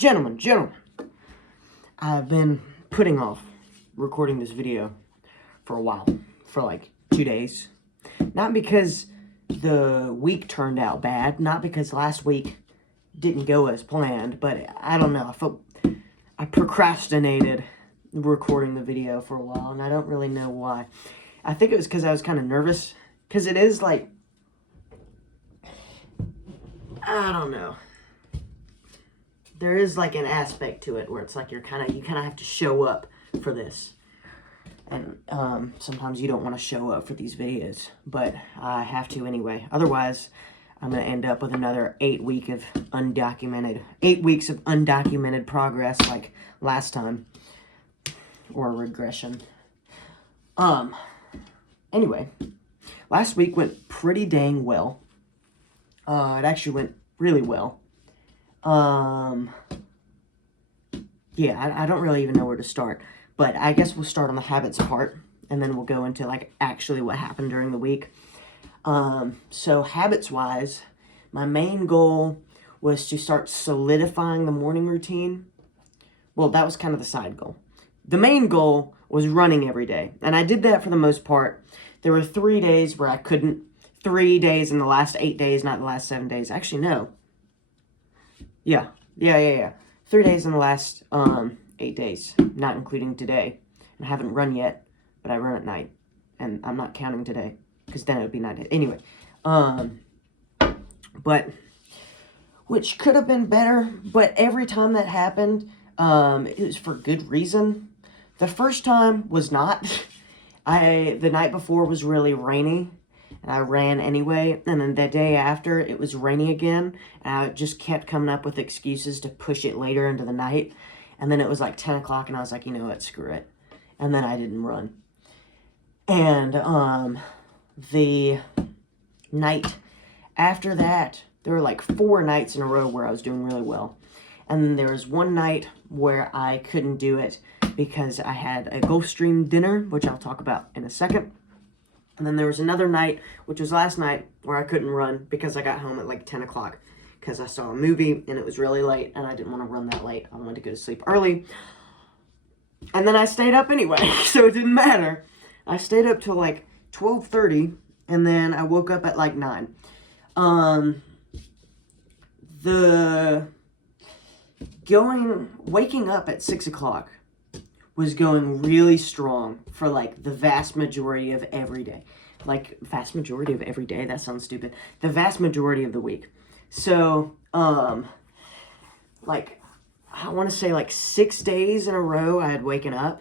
Gentlemen, I've been putting off recording this video for a while, for like 2 days. Not because the week turned out bad, not because last week didn't go as planned, but I don't know, I procrastinated recording the video for a while, and I don't really know why. I think it was because I was kind of nervous, because it is like, I don't know. There is like an aspect to it where it's like you kind of have to show up for this. And sometimes you don't want to show up for these videos, but I have to anyway. Otherwise, I'm going to end up with another 8 weeks of undocumented progress like last time. Or regression. Anyway, last week went pretty dang well. It actually went really well. Yeah, I don't really even know where to start, but I guess we'll start on the habits part, and then we'll go into, like, actually what happened during the week. So habits-wise, my main goal was to start solidifying the morning routine. Well, that was kind of the side goal. The main goal was running every day, and I did that for the most part. There were 3 days where I couldn't. 3 days in the last 8 days, not the last 7 days. Actually, no. Yeah. 3 days in the last 8 days, not including today. And I haven't run yet, but I run at night. And I'm not counting today, because then it would be night. Anyway, but, which could have been better, but every time that happened, it was for good reason. The first time was not. The night before was really rainy. And I ran anyway, and then the day after, it was rainy again, and I just kept coming up with excuses to push it later into the night, and then it was like 10 o'clock, and I was like, you know what, screw it, and then I didn't run. And, the night after that, there were like 4 nights in a row where I was doing really well, and then there was one night where I couldn't do it because I had a Gulfstream dinner, which I'll talk about in a second. And then there was another night, which was last night, where I couldn't run because I got home at like 10 o'clock because I saw a movie and it was really late and I didn't want to run that late. I wanted to go to sleep early. And then I stayed up anyway, so it didn't matter. I stayed up till like 12:30 and then I woke up at like 9. Waking up at 6 o'clock was going really strong for like the vast majority of every day. Like, vast majority of every day? That sounds stupid. The vast majority of the week. So, like, I want to say like 6 days in a row I had waken up.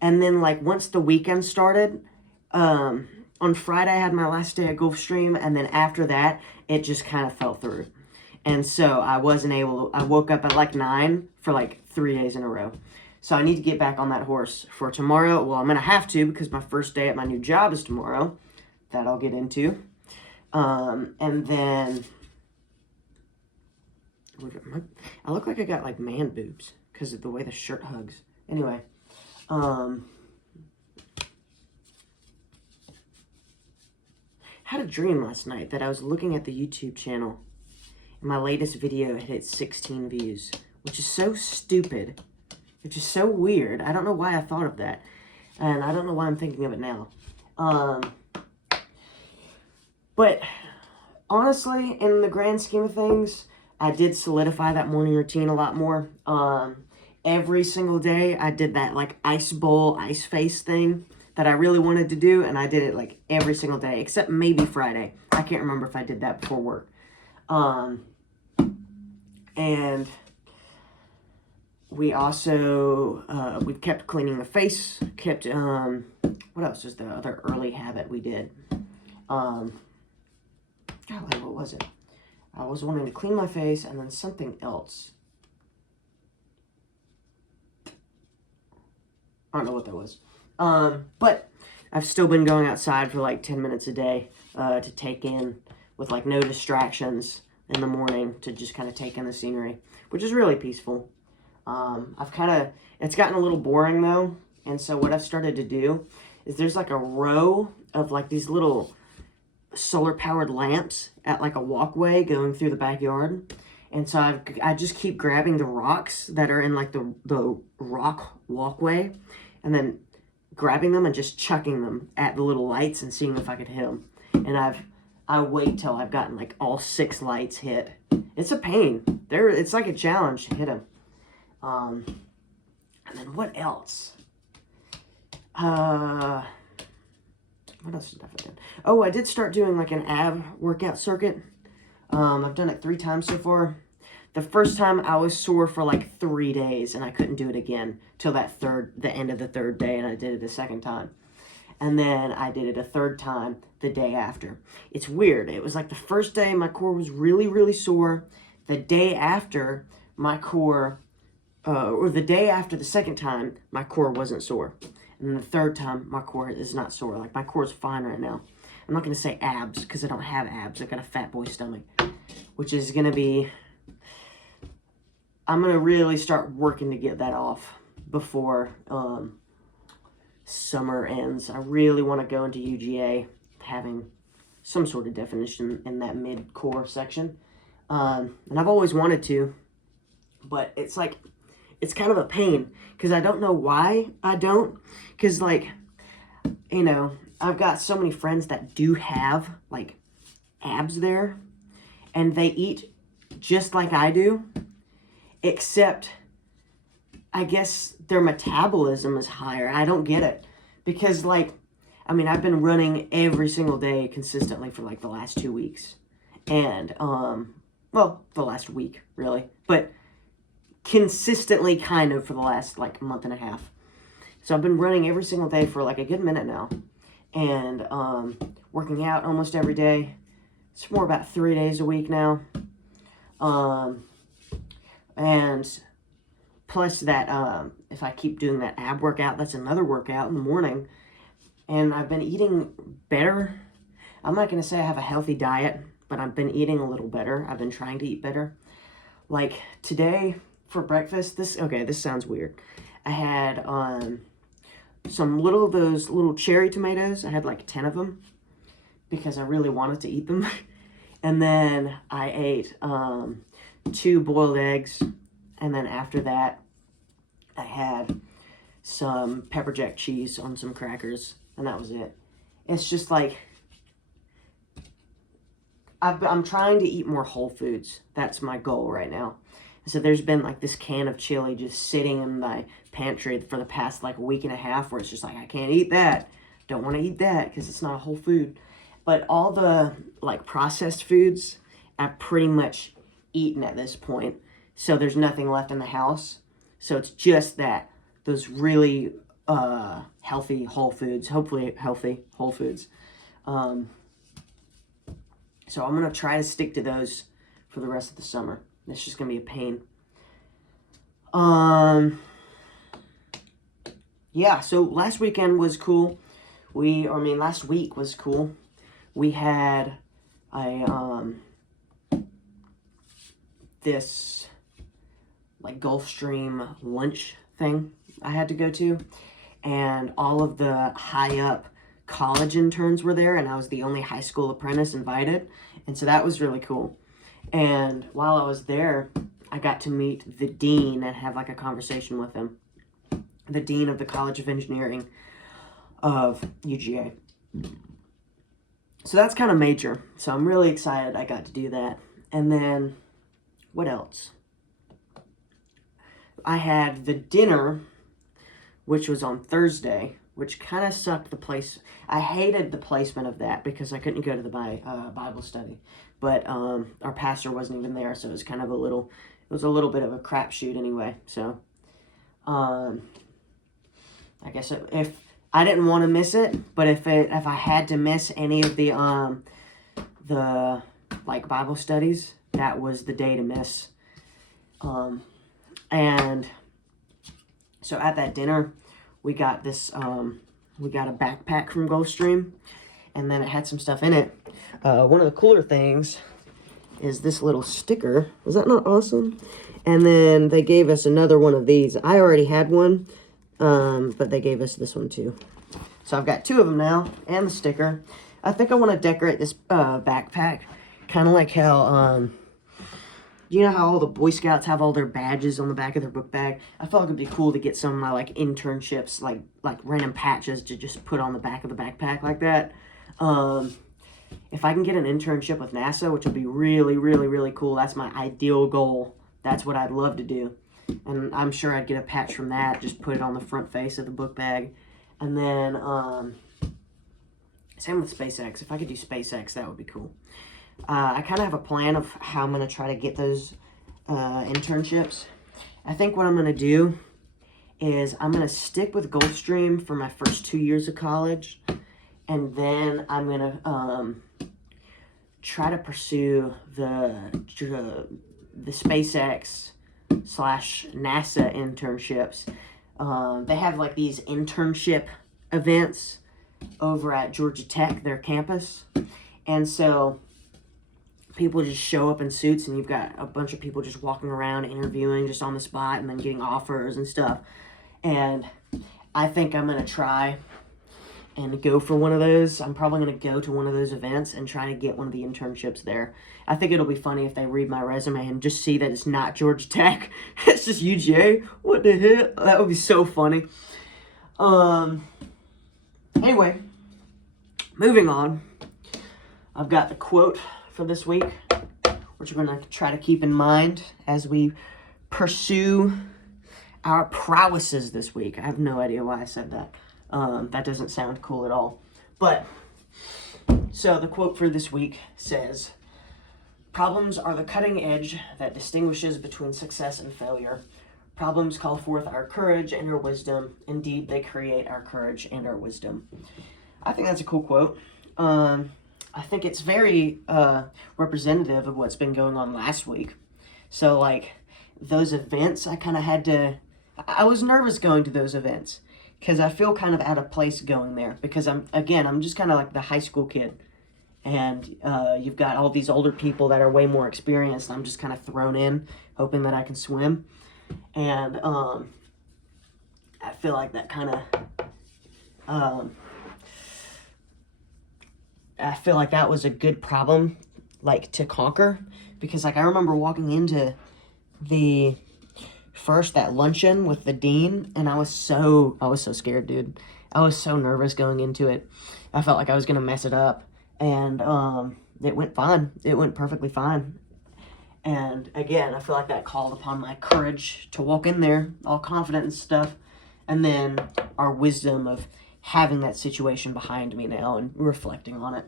And then like once the weekend started, on Friday I had my last day at Gulfstream, and then after that, it just kind of fell through. And so I woke up at like 9 for like 3 days in a row. So I need to get back on that horse for tomorrow. Well, I'm going to have to because my first day at my new job is tomorrow. That I'll get into. And then, I look like I got like man boobs because of the way the shirt hugs. Anyway, had a dream last night that I was looking at the YouTube channel and my latest video had hit 16 views, which is so stupid. Which is so weird. I don't know why I thought of that. And I don't know why I'm thinking of it now. But honestly, in the grand scheme of things, I did solidify that morning routine a lot more. Every single day, I did that like ice bowl, ice face thing that I really wanted to do. And I did it like every single day, except maybe Friday. I can't remember if I did that before work. And we also, we kept cleaning the face, what else was the other early habit we did? Golly, what was it? I was wanting to clean my face and then something else. I don't know what that was. But I've still been going outside for like 10 minutes a day, to take in with like no distractions in the morning to just kind of take in the scenery, which is really peaceful. It's gotten a little boring though, and so what I've started to do is there's like a row of like these little solar powered lamps at like a walkway going through the backyard, And so I just keep grabbing the rocks that are in like the rock walkway, and then grabbing them and just chucking them at the little lights and seeing if I could hit them. And I wait till I've gotten like all 6 lights hit. It's a pain. It's like a challenge to hit them. And then what else? What else did I do? Oh, I did start doing like an ab workout circuit. I've done it 3 times so far. The first time I was sore for like 3 days and I couldn't do it again till the end of the 3rd day, and I did it a 2nd time. And then I did it a 3rd time the day after. It's weird. It was like the first day my core was really, really sore. The day after my core, or the day after the 2nd time, my core wasn't sore. And then the 3rd time, my core is not sore. Like, my core is fine right now. I'm not going to say abs, because I don't have abs. I've got a fat boy stomach, which is going to be... I'm going to really start working to get that off before summer ends. I really want to go into UGA having some sort of definition in that mid-core section. And I've always wanted to, but it's like, it's kind of a pain, because I don't know why I don't, because, like, you know, I've got so many friends that do have, like, abs there, and they eat just like I do, except I guess their metabolism is higher. I don't get it, because, like, I mean, I've been running every single day consistently for, like, the last 2 weeks, and, well, the last week, really, but consistently kind of for the last, like, month and a half. So I've been running every single day for, like, a good minute now, and working out almost every day. It's more about 3 days a week now, and plus that, if I keep doing that ab workout, that's another workout in the morning, and I've been eating better. I'm not going to say I have a healthy diet, but I've been eating a little better. I've been trying to eat better. Like, today, for breakfast, this sounds weird. I had, some of those little cherry tomatoes. I had like 10 of them, because I really wanted to eat them. And then I ate, 2 boiled eggs, and then after that, I had some pepper jack cheese on some crackers, and that was it. It's just like, I'm trying to eat more whole foods. That's my goal right now. So there's been like this can of chili just sitting in my pantry for the past like a week and a half, where it's just like, I can't eat that. Don't want to eat that because it's not a whole food. But all the like processed foods, I've pretty much eaten at this point. So there's nothing left in the house. So it's just that, those really healthy whole foods, hopefully healthy whole foods. So I'm going to try to stick to those for the rest of the summer. It's just going to be a pain. Yeah, so last weekend was cool. Last week was cool. We had this like Gulfstream lunch thing I had to go to, and all of the high up college interns were there, and I was the only high school apprentice invited, and so that was really cool. And while I was there, I got to meet the dean and have like a conversation with him, the dean of the College of Engineering of UGA. So that's kind of major, so I'm really excited I got to do that. And then, what else? I had the dinner, which was on Thursday, which kind of sucked the place. I hated the placement of that because I couldn't go to the Bible study. But our pastor wasn't even there, so it was kind of a little bit of a crapshoot anyway. So I guess if I didn't want to miss it, but if I had to miss any of the like Bible studies, that was the day to miss. And so at that dinner, we got this, we got a backpack from Gulfstream, and then it had some stuff in it. One of the cooler things is this little sticker. Is that not awesome? And then they gave us another one of these. I already had one, but they gave us this one too. So I've got 2 of them now, and the sticker. I think I want to decorate this backpack, kind of like how you know how all the Boy Scouts have all their badges on the back of their book bag? I felt like it'd be cool to get some of my, like, internships, like random patches to just put on the back of the backpack like that. If I can get an internship with NASA, which would be really, really, really cool, that's my ideal goal. That's what I'd love to do. And I'm sure I'd get a patch from that, just put it on the front face of the book bag. And then, same with SpaceX. If I could do SpaceX, that would be cool. I kind of have a plan of how I'm going to try to get those internships. I think what I'm going to do is I'm going to stick with Gulfstream for my first 2 years of college. And then I'm going to try to pursue the SpaceX / NASA internships. They have like these internship events over at Georgia Tech, their campus. And so people just show up in suits, and you've got a bunch of people just walking around interviewing just on the spot and then getting offers and stuff. And I think I'm going to try and go for one of those. I'm probably going to go to one of those events and try to get one of the internships there. I think it'll be funny if they read my resume and just see that it's not Georgia Tech. It's just UGA. What the hell? That would be so funny. Anyway, moving on. I've got the quote for this week, which we're going to try to keep in mind as we pursue our prowesses this week. I have no idea why I said that. That doesn't sound cool at all. But, so the quote for this week says, "Problems are the cutting edge that distinguishes between success and failure. Problems call forth our courage and our wisdom. Indeed, they create our courage and our wisdom." I think that's a cool quote. I think it's very representative of what's been going on last week. So, like, those events, I was nervous going to those events because I feel kind of out of place going there because I'm just kind of like the high school kid. And you've got all these older people that are way more experienced. I'm just kind of thrown in, hoping that I can swim. And I feel like that kind of... I feel like that was a good problem, like, to conquer. Because, like, I remember walking into that luncheon with the dean, and I was so scared, dude. I was so nervous going into it. I felt like I was going to mess it up. And it went fine. It went perfectly fine. And, again, I feel like that called upon my courage to walk in there, all confident and stuff. And then our wisdom of having that situation behind me now and reflecting on it.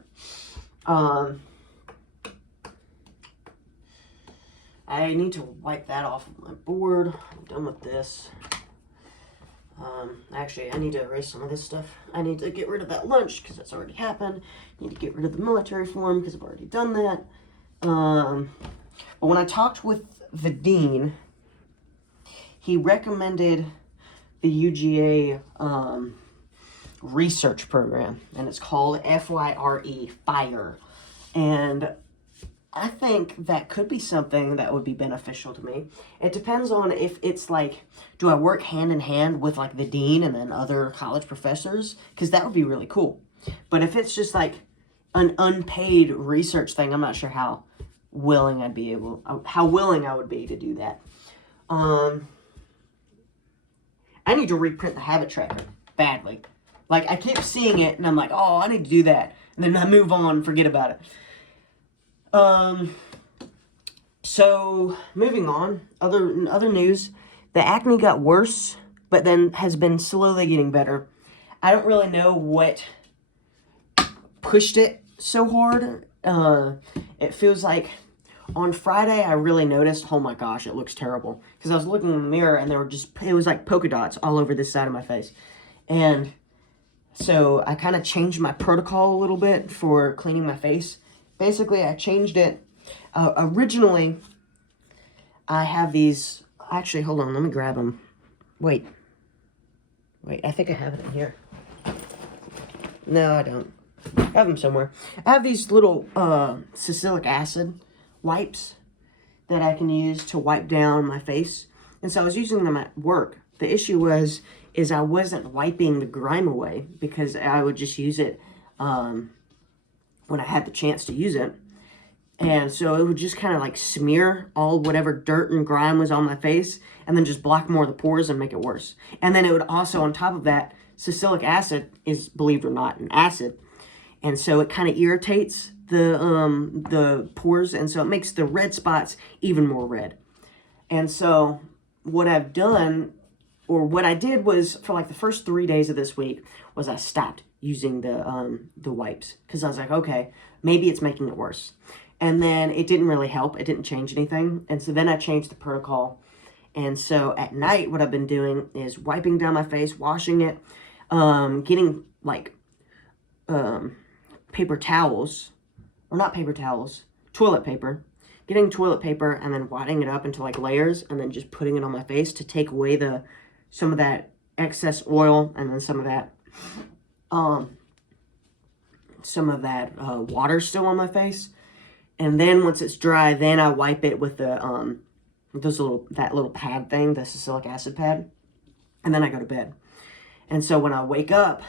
I need to wipe that off of my board. I'm done with this. Actually, I need to erase some of this stuff. I need to get rid of that lunch because that's already happened. I need to get rid of the military form because I've already done that. But when I talked with the dean, he recommended the UGA research program, and it's called FYRE, FIRE. And I think that could be something that would be beneficial to me. It depends on if it's like, do I work hand in hand with like the dean and then other college professors? Because that would be really cool. But if it's just like an unpaid research thing, I'm not sure how willing I would be to do that. I need to reprint the habit tracker badly. Like, I keep seeing it, and I'm like, oh, I need to do that. And then I move on and forget about it. So, moving on. Other news. The acne got worse, but then has been slowly getting better. I don't really know what pushed it so hard. It feels like on Friday, I really noticed, oh my gosh, it looks terrible. Because I was looking in the mirror, and it was like polka dots all over this side of my face. And so I kind of changed my protocol a little bit for cleaning my face. Basically, I changed it. Originally, I have these... Actually, hold on. Let me grab them. Wait, I think I have it in here. No, I don't. I have them somewhere. I have these little salicylic acid wipes that I can use to wipe down my face. And so I was using them at work. The issue is I wasn't wiping the grime away because I would just use it when I had the chance to use it. And so it would just kind of like smear all whatever dirt and grime was on my face and then just block more of the pores and make it worse. And then it would also, on top of that, salicylic acid is, believe it or not, an acid. And so it kind of irritates the pores, and so it makes the red spots even more red. And so what I've done, or what I did was, for like the first 3 days of this week, was I stopped using the wipes. Because I was like, okay, maybe it's making it worse. And then it didn't really help. It didn't change anything. And so then I changed the protocol. And so at night, what I've been doing is wiping down my face, washing it, getting like paper towels, or not paper towels, toilet paper. Getting toilet paper and then wadding it up into like layers and then just putting it on my face to take away some of that excess oil and then some of that water still on my face. And then once it's dry, then I wipe it with the that little pad thing, the salicylic acid pad, and then I go to bed. And so when I wake up,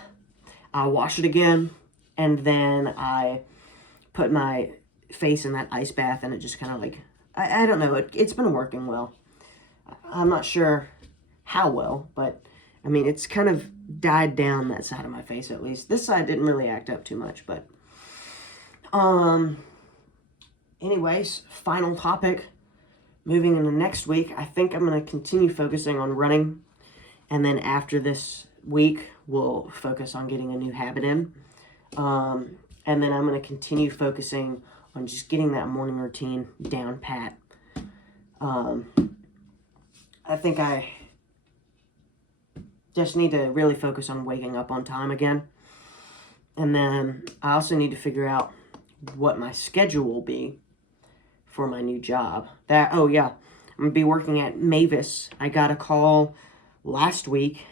I wash it again, and then I put my face in that ice bath, and it just kind of like, I don't know, it's been working well. I'm not sure how well, but I mean, it's kind of died down that side of my face, at least. This side didn't really act up too much, but anyways, final topic. Moving into next week, I think I'm going to continue focusing on running. And then after this week, we'll focus on getting a new habit in. And then I'm going to continue focusing on just getting that morning routine down pat. I think I just need to really focus on waking up on time again. And then I also need to figure out what my schedule will be for my new job. Oh yeah, I'm gonna be working at Mavis. I got a call last week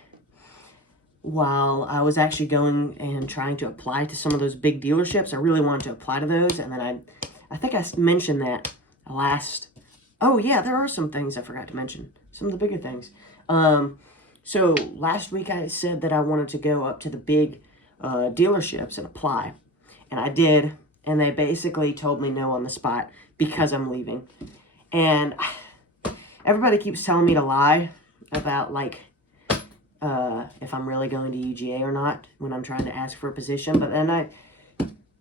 while I was actually going and trying to apply to some of those big dealerships. I really wanted to apply to those, and then I think I mentioned that last. Oh yeah, there are some things I forgot to mention. Some of the bigger things. So last week I said that I wanted to go up to the big dealerships and apply, and I did. And they basically told me no on the spot because I'm leaving. And everybody keeps telling me to lie about, like, if I'm really going to UGA or not when I'm trying to ask for a position. But then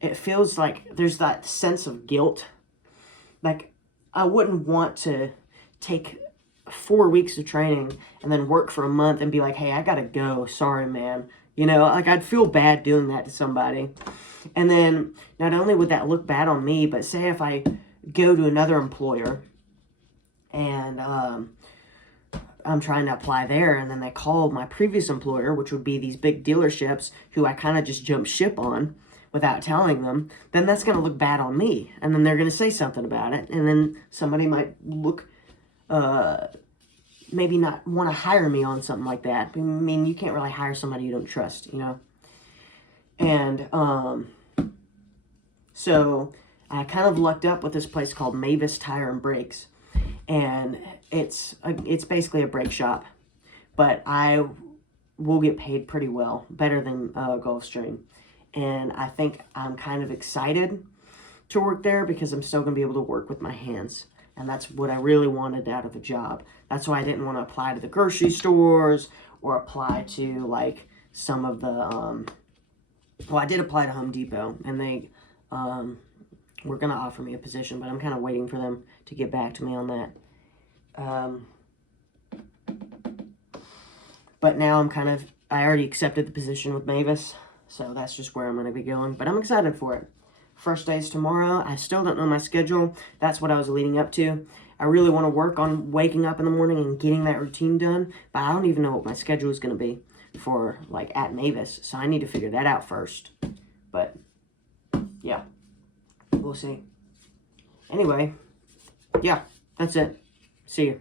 it feels like there's that sense of guilt. Like, I wouldn't want to take 4 weeks of training and then work for a month and be like, hey, I gotta go. Sorry, man. You know, like, I'd feel bad doing that to somebody. And then not only would that look bad on me, but say if I go to another employer and I'm trying to apply there, and then they call my previous employer, which would be these big dealerships who I kind of just jumped ship on without telling them, then that's going to look bad on me. And then they're going to say something about it. And then somebody might look, maybe not want to hire me on something like that. I mean, you can't really hire somebody you don't trust, you know? And so I kind of lucked up with this place called Mavis Tire and Brakes, and it's basically a brake shop, but I will get paid pretty well, better than Gulfstream, and I think I'm kind of excited to work there because I'm still going to be able to work with my hands, and that's what I really wanted out of a job. That's why I didn't want to apply to the grocery stores or apply to like some of the well, I did apply to Home Depot, and they were going to offer me a position, but I'm kind of waiting for them to get back to me on that. But now I already accepted the position with Mavis, so that's just where I'm going to be going. But I'm excited for it. First day's tomorrow. I still don't know my schedule. That's what I was leading up to. I really want to work on waking up in the morning and getting that routine done, but I don't even know what my schedule is going to be for, like, at Mavis, so I need to figure that out first. But yeah, we'll see. Anyway, yeah, that's it. See you.